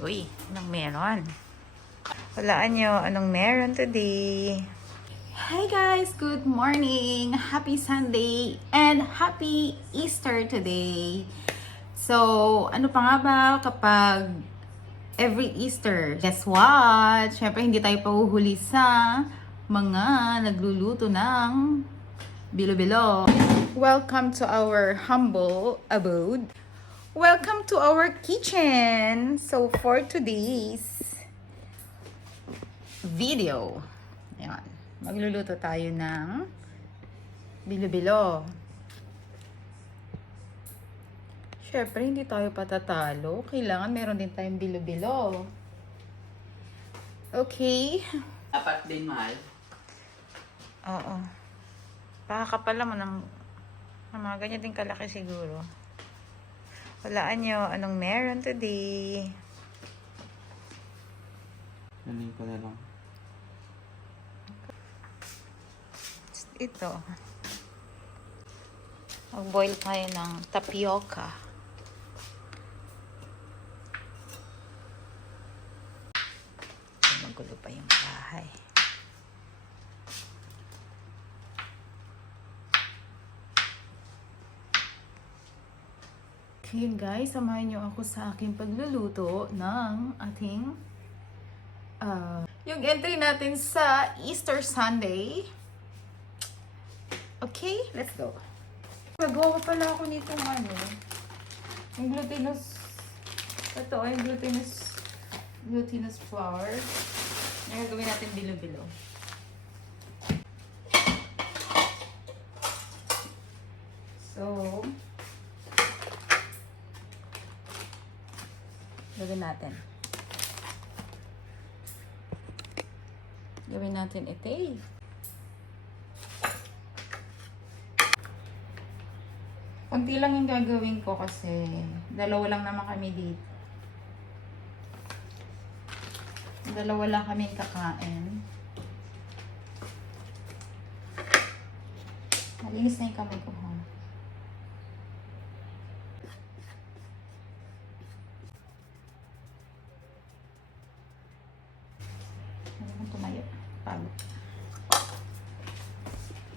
Uy, anong meron? Walaan nyo, anong meron today? Hi guys! Good morning! Happy Sunday and Happy Easter today! So, ano pa nga ba kapag every Easter? Guess what? Siyempre hindi tayo pahuhuli sa mga nagluluto ng bilo-bilo. Welcome to our humble abode. Welcome to our kitchen! So, for today's video, ayan, magluluto tayo ng bilo-bilo. Syempre, hindi tayo patatalo. Kailangan meron din tayong bilo-bilo. Okay? Apat din, mahal. Oo. Pakakapala mo ng mga ganyan din kalaki siguro. Walaan nyo, anong meron today? Nanin ko na lang. Ito. Mag-boil tayo ng tapioca. Magulo pa yung bahay. Okay guys, samahan nyo ako sa aking pagluluto ng ating yung entry natin sa Easter Sunday. Okay, let's go. Magawa pala ako nitong yung glutinous, ito yung glutinous flour. Ngayon gawin natin bilo-bilo. So, gawin natin. Gawin natin ito eh. Kunti lang yung gagawin ko kasi dalawa lang naman kami dito. Dalawa lang kami kakain. Malinis na yung kamay ko ha. Tumayo. Pagod.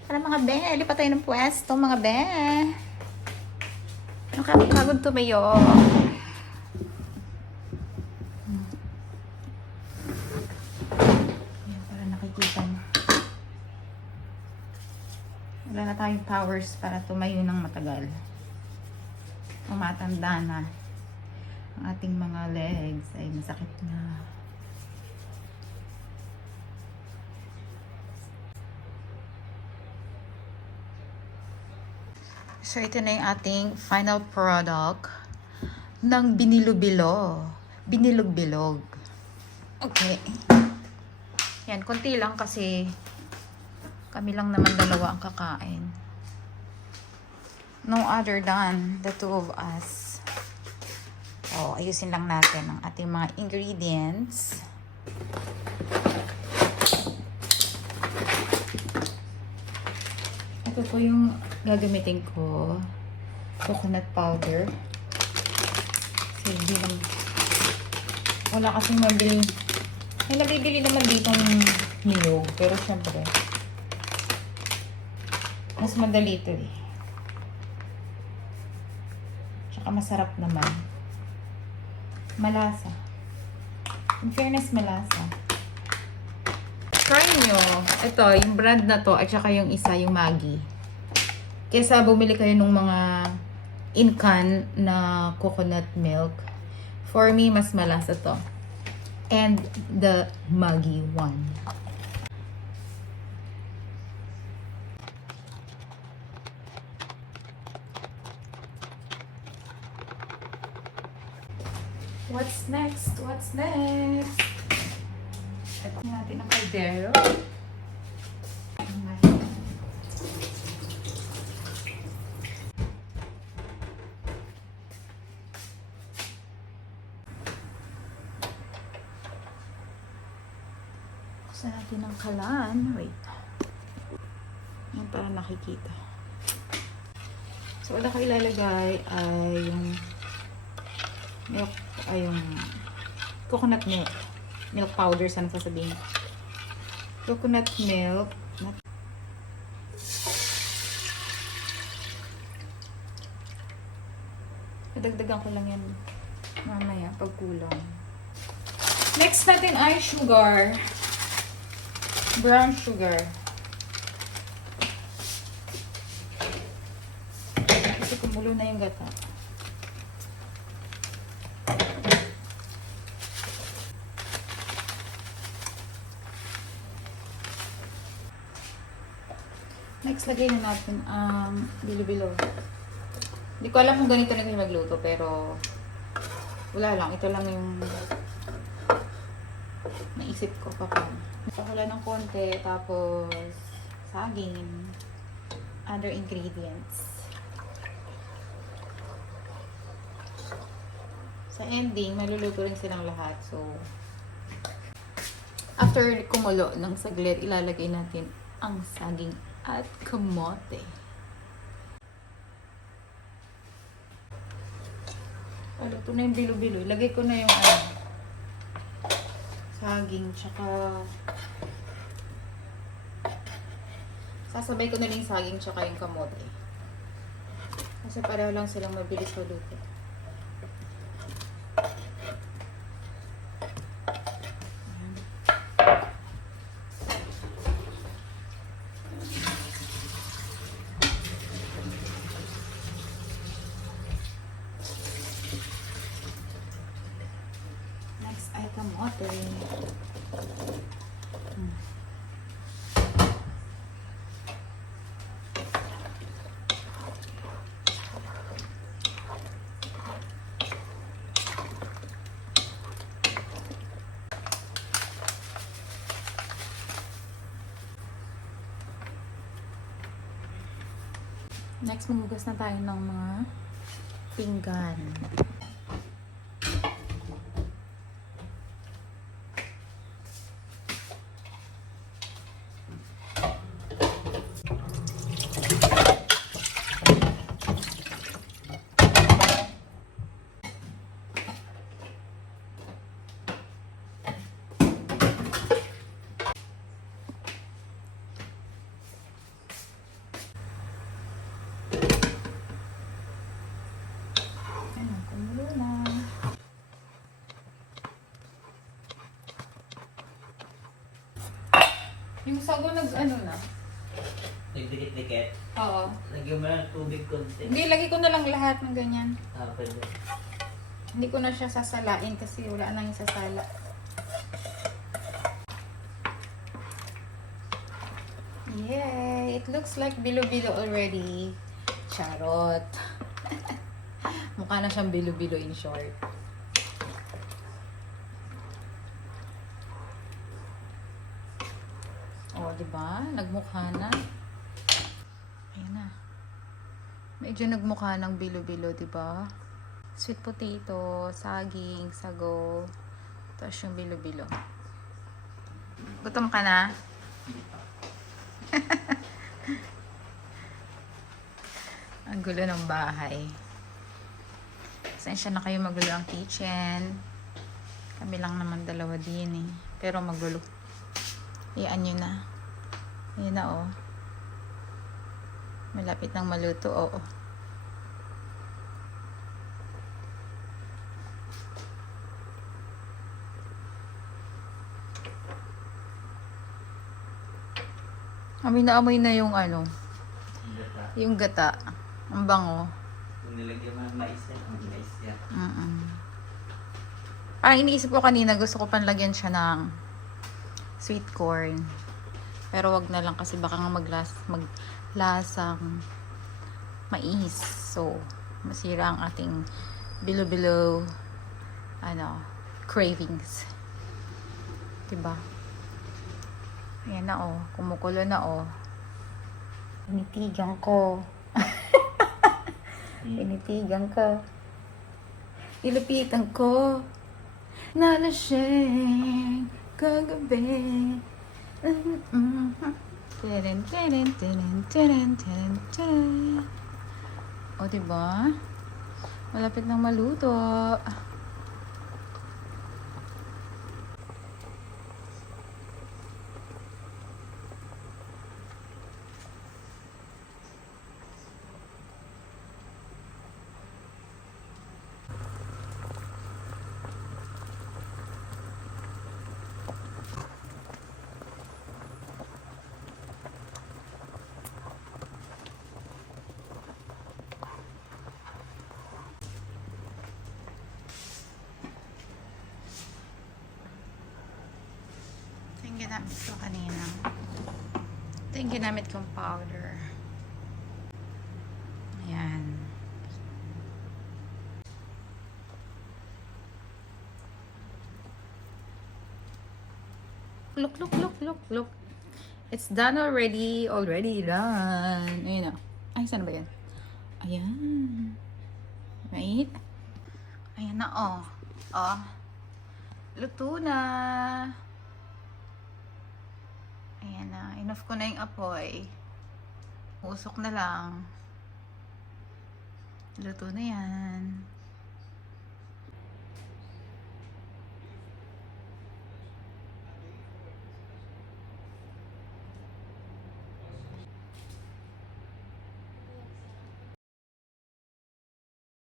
Para mga be, lipat tayo ng pwesto mga be. Nakakapagod tumayo. Ayan, para nakikita mo. Wala na tayong powers para tumayo ng matagal. Tumatanda na. Ang ating mga legs ay masakit na. So, ito na yung ating final product ng binilo-bilo. Binilog-bilog. Okay. Yan, konti lang kasi kami lang naman dalawa ang kakain. No other than the two of us. So, ayusin lang natin ang ating mga ingredients. Ito po yung gagamitin ko. Coconut powder. Kasi hindi lang, wala kasing mabili. May nabibili naman ditong niyog. Pero syempre, mas madali ito eh. Tsaka masarap naman. Malasa. In fairness, malasa. Try nyo. Ito, yung brand na to, at saka yung isa, yung Maggi. Kesa bumili kayo ng mga in-can na coconut milk. For me, mas malasa to. And the Maggi one. What's next? What's next? Ito natin ang kaldero. Buksan natin ang kalan. Wait. Yan para nakikita. So, wala ko ilalagay ay yung milk, ay yung Coconut milk. Milk powder, sana sasabihin. Coconut milk. Dagdagan ko lang yan mamaya pag kulang. Next natin ay sugar. Brown sugar. Kasi kumulo na yung gata. Next, lagay na natin ang bilo-bilo. Hindi ko alam kung ganito na tayo magluto, pero wala lang. Ito lang yung naisip ko pa pa. Pakula ng konti, tapos saging, other ingredients. Sa ending, maluluto rin silang lahat. So, after kumulo ng saglit, ilalagay natin ang saging at kamote. Luto na yung bilo-bilo. Ilagay ko na yung saging, tsaka sasabay ko na lang yung saging tsaka yung kamote. Kasi pareho lang silang mabilis maluto. Next ay kamote. Next, maghugas na tayo ng mga pinggan. Kumulo na. Yung sago nag-ano na? Nagdikit-dikit. Oo. Lagyan mo ng tubig konti. Hindi, lagi ko na lang lahat ng ganyan. Pwede. Hindi ko na siya sasalain kasi wala na yung sasala. Yay! It looks like bilo-bilo already. Charot. Mukha na siyang bilo-bilo in short. Oh, diba? Nagmukha na. Ayan na. Medyo nagmukha ng bilo-bilo, diba? Sweet potato, saging, sago. Tapos yung bilo-bilo. Gutom ka na? Ang gulo ng bahay. Pasensya na kayo, magulo ang kitchen. Kami lang naman dalawa din eh. Pero magulo. Iyan nyo na. Ayan na oh. Malapit nang maluto oh. Amoy na yung ano. Yung gata. Ang bango. Kung nilagyan mo ng mais yan, ang mais yan. Parang iniisip ko kanina, gusto ko pang lagyan siya ng sweet corn. Pero wag na lang kasi baka nga maglasang mais. So, masira ang ating bilo-bilo cravings. Diba? Ayan na oh. Kumukulo na oh. Pinitigan ko. Pinitigan ko. Ilupitan ko. Nalasing kagabi. O, diba? Malapit nang maluto. ginamit ko kanina. Ito yung ginamit kong powder. Ayan. Look, look, look, look, look. It's done already. Already done. Ayun na. Ay, saan ba yan? Ayan. Right? Ayan na, oh. Oh. Luto na. Ayan na. Enough ko na yung apoy. Usok na lang. Luto na yan.